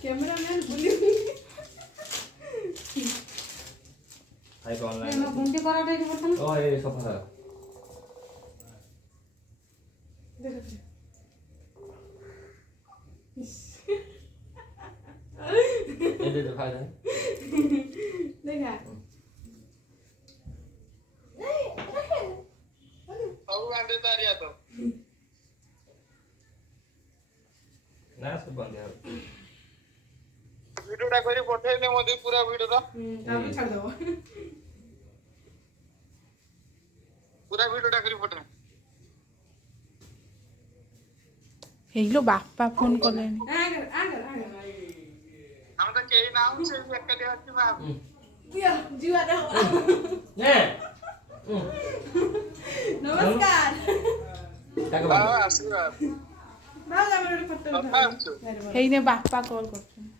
cameraman भूली हाय कौन ए म गुंडी कराटे के बर्तन ओ ये सफा करा देखो ये दे खा दे देखा सब गांडे तारिया तो ना सब बंद है वीडियो टा करी पठेने मोदी पूरा वीडियो रा तापर छाड़ दो पूरा वीडियो टा करी पठे हेलो बापा फोन कलेनी आगर हम तो केही नाम से एकले अछि बाप दिया जीवा दे ने नमस्कार ताके हां आशीर्वाद बाबा मेरे फोटो अच्छा उठा हेने बापा कॉल करछन